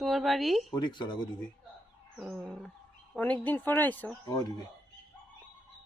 তোমার বাড়ি? ফরিক চড়া গো দিদি। অনেকদিন পর আইছো? ও দিদি।